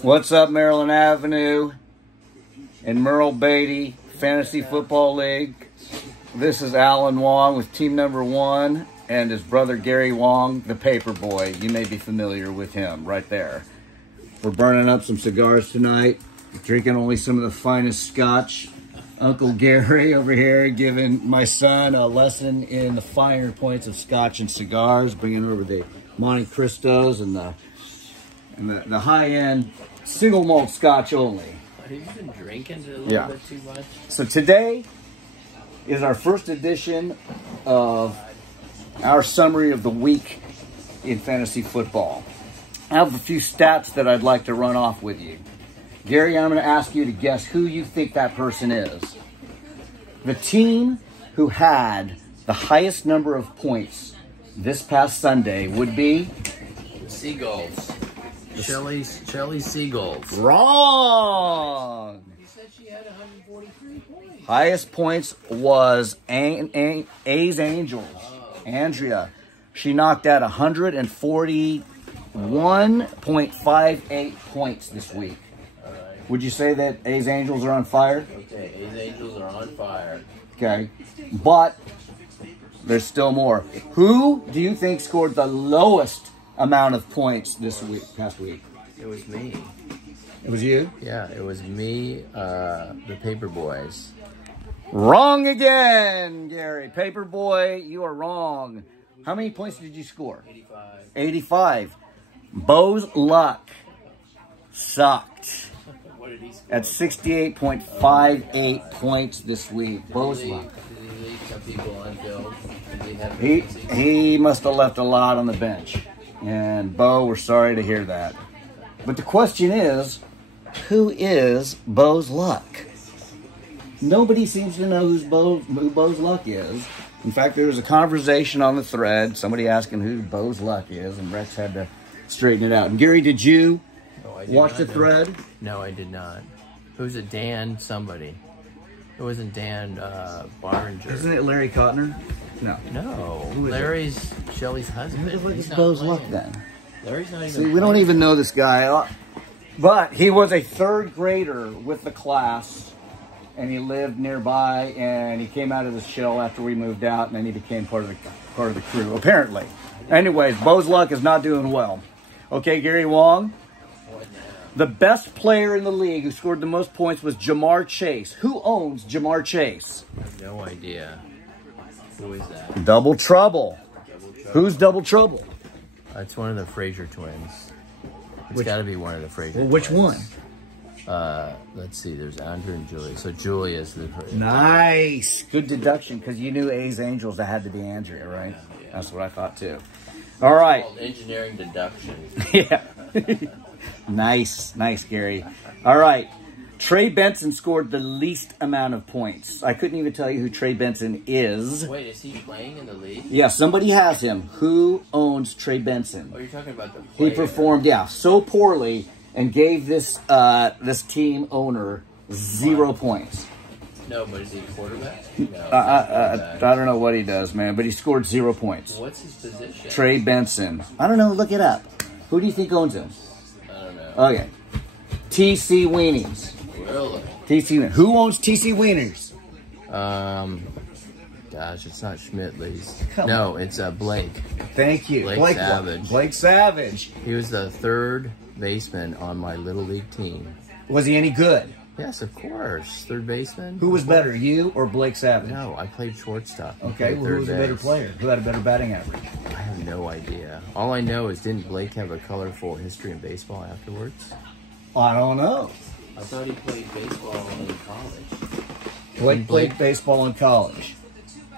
What's up, Maryland Avenue and Merle Beatty Fantasy Football League? This is Alan Wong with team number 1 and his brother Gary Wong, the paper boy. You may be familiar with him right there. We're burning up some cigars tonight, drinking only some of the finest scotch. Uncle Gary over here giving my son a lesson in the finer points of scotch and cigars, bringing over the Monte Cristos and the high-end single malt scotch only. Have you been drinking a little bit too much? So today is our first edition of our summary of the week in fantasy football. I have a few stats that I'd like to run off with you. Gary, I'm going to ask you to guess who you think that person is. The team who had the highest number of points this past Sunday would be? Seagulls. Shelly Seagulls. Wrong! You said she had 143 points. Highest points was A's Angels. Andrea. She knocked out 141.58 points this week. Would you say that A's Angels are on fire? Okay, A's Angels are on fire. Okay, but there's still more. Who do you think scored the lowest amount of points this week, past week? It was me. It was you? Yeah, it was me, the Paper Boys. Wrong again, Gary. Paper boy, you are wrong. How many points did you score? 85. 85. Bo's luck sucked. What did he score? At 68.58 points this week. Bo's luck. Did he leave some people on field? He must have left a lot on the bench. And Bo, we're sorry to hear that. But the question is, who is Bo's luck? Nobody seems to know who Bo's luck is. In fact, there was a conversation on the thread, somebody asking who Bo's luck is, and Rex had to straighten it out. And Gary, did you watch the thread? No, I did not. Who's it? Dan somebody. It wasn't Dan Barringer. Isn't it Larry Cotner? No. No. Larry's Shelly's husband. Who is Bo's luck then? Larry's not even See, we don't even know this guy. But he was a 3rd grader with the class, and he lived nearby, and he came out of the shell after we moved out, and then he became part of the crew, apparently. Anyways, Bo's luck is not doing well. Okay, Gary Wong. The best player in the league who scored the most points was Jamar Chase. Who owns Jamar Chase? I have no idea. Who is that? Double Trouble. Who's Double Trouble? It's one of the Frazier twins. It's got to be one of the Frazier twins. Which one? Let's see. There's Andrew and Julie. So Julie is the... Nice. Good deduction, because you knew A's Angels, that had to be Andrea, right? Yeah. That's what I thought, too. All right. It's called engineering deduction. Yeah. Nice, Gary. All right. Trey Benson scored the least amount of points. I couldn't even tell you who Trey Benson is. Wait, is he playing in the league? Yeah, somebody has him. Who owns Trey Benson? Oh, you're talking about the player. He performed, so poorly and gave this this team owner 0 points. No, but is he a quarterback? No. I don't know what he does, man, but he scored 0 points. What's his position? Trey Benson. I don't know. Look it up. Who do you think owns him? I don't know. Okay. TC Weenies. Really? TC. Who owns TC Wieners? Gosh, it's not Schmidtleys. Come no, on. It's Blake. Thank you. Blake Savage. Blake Savage. He was the 3rd baseman on my Little League team. Was he any good? Yes, of course. 3rd baseman. Who was better, you or Blake Savage? No, I played shortstop. Okay, well, who was a better player? Who had a better batting average? I have no idea. All I know is, didn't Blake have a colorful history in baseball afterwards? I don't know. I thought he played baseball in college. Blake played baseball in college.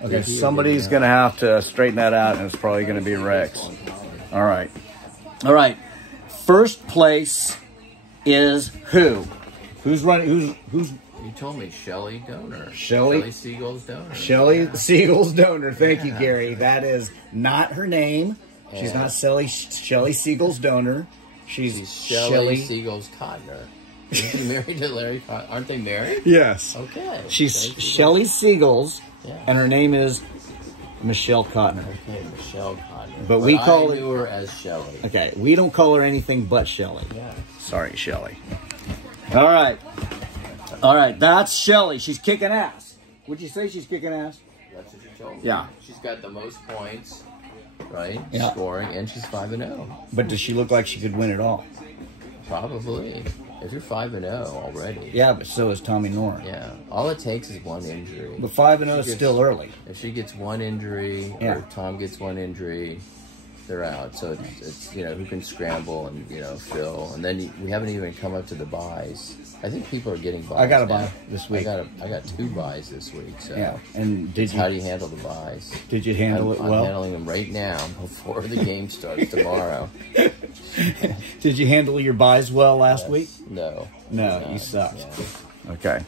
Okay, somebody's going to have to straighten that out, and it's probably going to be Rex. All right. All right. First place is who? Who's running? Who's? You told me Shelly Donor. Shelly Seagulls Donor. Shelly Seagulls Donor. Thank you, Gary. That is not her name. She's not Shelly Seagulls Donor. She's Shelly Seagulls Cotner. Is she married to Larry Cotner? Aren't they married? Yes. Okay. She's Shelly Seagulls, and her name is Michelle Cotner. Okay, Michelle Cotner. But we call I knew her as Shelly. Okay, we don't call her anything but Shelly. Yeah. Sorry, Shelly. All right. All right, that's Shelly. She's kicking ass. Would you say she's kicking ass? That's what you told me. Yeah. She's got the most points, right? Yeah. Scoring, and she's 5-0. But does she look like she could win it all? Probably. If you're 5-0 already. Yeah, but so is Tommy Noren. Yeah. All it takes is one injury. But 5-0 is still early. If she gets one injury, Yeah. or if Tom gets one injury, they're out. So it's you know, who can scramble and, you know, fill. And then we haven't even come up to the buys. I think people are getting buys. I got a now. buy this week. I got 2 buys this week. So Yeah. And how do you handle the buys? Did you handle it well? I'm handling them right now before the game starts tomorrow. Did you handle your buys well last week? No. No, you sucked. Yeah. Okay.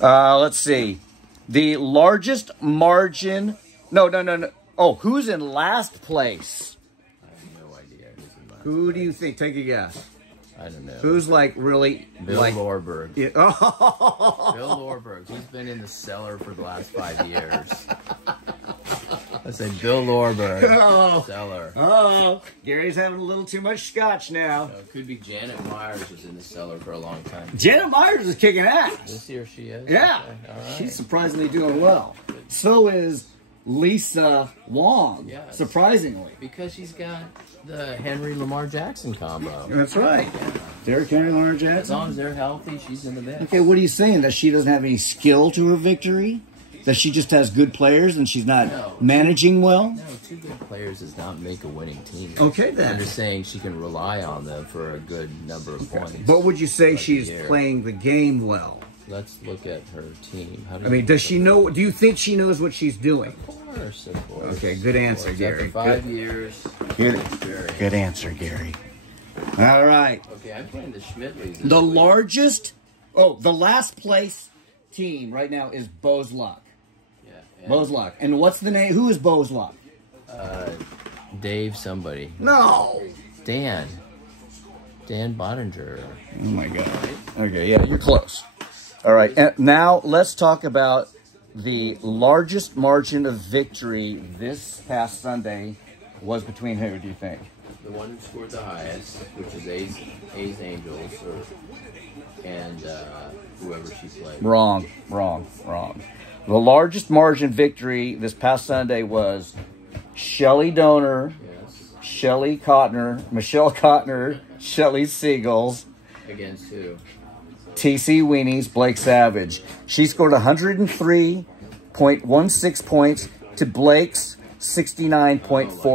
Let's see. The largest margin. No. Oh, who's in last place? I have no idea who's in last Who place. do you think? Take a guess. I don't know. Who's like really Bill like Lorberg. Yeah. Oh. Bill Lorberg. He's been in the cellar for the last 5 years. I said Bill Lorberg. Oh. Cellar. Oh, Gary's having a little too much scotch now. So it could be Janet Myers was in the cellar for a long time. Janet Myers is kicking ass. This year she is? Yeah, Okay. All right. she's surprisingly doing well. So is Lisa Wong, Yes. surprisingly. Because she's got the Henry Lamar Jackson combo. That's right. Derrick Henry, Lamar As Jackson. long as they're healthy, she's in the mix. Okay, what are you saying? That she doesn't have any skill to her victory? That she just has good players and she's not No. managing well? No, 2 good players does not make a winning team. Okay, I'm then. just saying she can rely on them for a good number of points. But would you say throughout the she's year. playing the game well? Let's look at her team. How do I mean, you does look she at know? Do you think she knows what she's doing? Of course, of course. Okay, good answer, After Gary. 5 years. Good, experience. good answer, Gary. All right. Okay, I'm playing the Schmidtleys. The largest, the last place team right now is Bo's Luck. Yeah. Bo's Luck. And what's the name? Who is Bo's Luck? Dave somebody. No. Dan Bottinger. Oh, my God. Okay, yeah, you're close. All right, and now let's talk about the largest margin of victory this past Sunday was between who, do you think? The one who scored the highest, which is A's Angels, and whoever she played. Wrong. The largest margin victory this past Sunday was Shelly Donor, Yes. Shelly Cotner, Michelle Cotner, Shelly Seagulls, Against who? TC Weenies, Blake Savage. She scored 103.16 points to Blake's 69.46. Got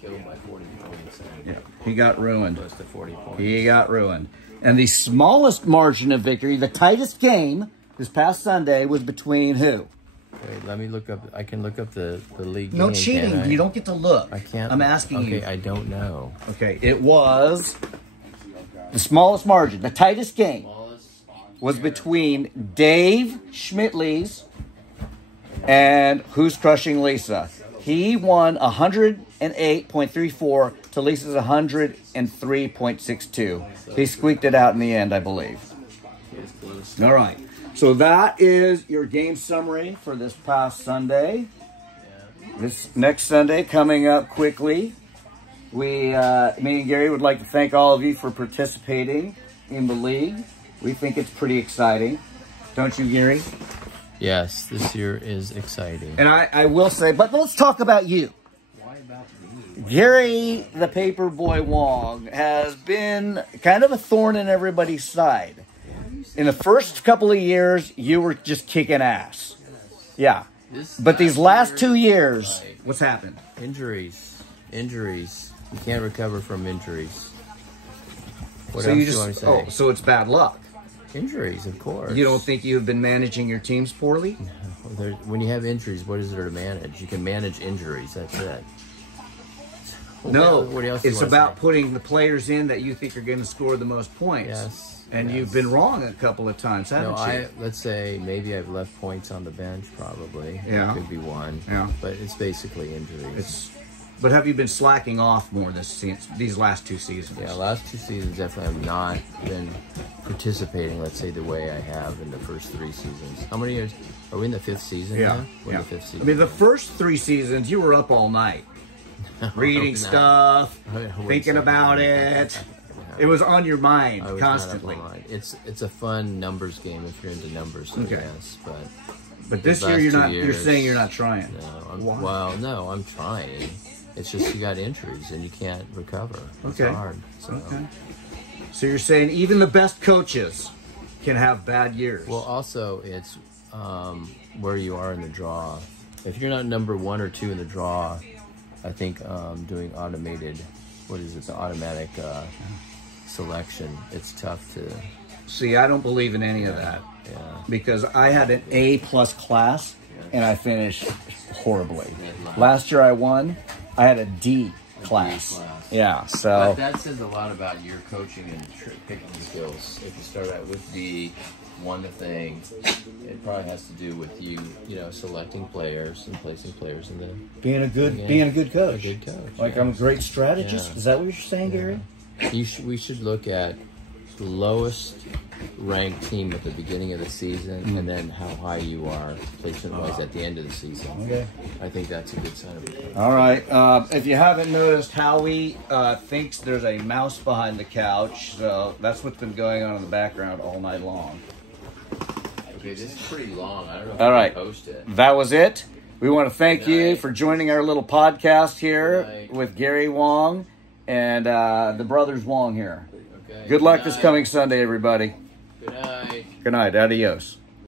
killed by 40 points. Yeah, he got ruined. Close to 40 points. He got ruined. And the smallest margin of victory, the tightest game this past Sunday was between who? Wait, let me look up. I can look up the league. No game, cheating. can't I? You don't get to look. I can't. I'm asking you. Okay, I don't know. Okay, it was the smallest margin. The tightest game was between Dave Schmidtleys and Who's Crushing Lisa. He won 108.34 to Lisa's 103.62. He squeaked it out in the end, I believe. All right. So that is your game summary for this past Sunday. This next Sunday coming up quickly. Me and Gary would like to thank all of you for participating in the league. We think it's pretty exciting. Don't you, Gary? Yes, this year is exciting. And I will say, but let's talk about you. Why about me? Gary, the paper boy Wong, has been kind of a thorn in everybody's side. In the first couple of years, you were just kicking ass. Yeah. But these last 2 years, right. What's happened? Injuries. You can't recover from injuries. What So else you do you want just, to say? so it's bad luck. Injuries, of course. You don't think you've been managing your teams poorly? When you have injuries, what is there to manage? You can manage injuries. That's it. No, What else do you it's wanna about say? putting the players in that you think are going to score the most points. Yes. And yes. you've been wrong a couple of times, haven't you? Let's say maybe I've left points on the bench, probably. Yeah. That could be one. Yeah. But it's basically injuries. But have you been slacking off more these last 2 seasons? Yeah, last 2 seasons definitely have not been participating, let's say, the way I have in the first 3 seasons. How many years? Are we in the 5th season now? We're in the 5th season. I mean, the first 3 seasons, you were up all night. Reading stuff, thinking about it. It was on your mind constantly. It's a fun numbers game if you're into numbers, so yes. But this year you're saying you're not trying. No, no, I'm trying. It's just you got injuries and you can't recover. It's hard. So. So you're saying even the best coaches can have bad years. Well, also it's where you are in the draw. If you're not number 1 or 2 in the draw, I think doing automated, the automatic selection, it's tough to... See, I don't believe in any of that. Because I had an A+ class and I finished horribly. Last year I won. I had a D class. Yeah, so... But that says a lot about your coaching and picking skills. If you start out with D, won the thing, it probably has to do with you selecting players and placing players in the... Being a good coach. A good coach. Like I'm a great strategist? Is that what you're saying, Gary? We should look at the lowest ranked team at the beginning of the season and then how high you are placement-wise at the end of the season. Okay. I think that's a good sign of it. All right. If you haven't noticed, Howie thinks there's a mouse behind the couch, so that's what's been going on in the background all night long. Okay, this is pretty long. I don't know if all I right. can post it. That was it. We want to thank you for joining our little podcast here with Gary Wong and the brothers Wong here. Okay. Good luck this coming Sunday, everybody. Good night. Good night. Adios.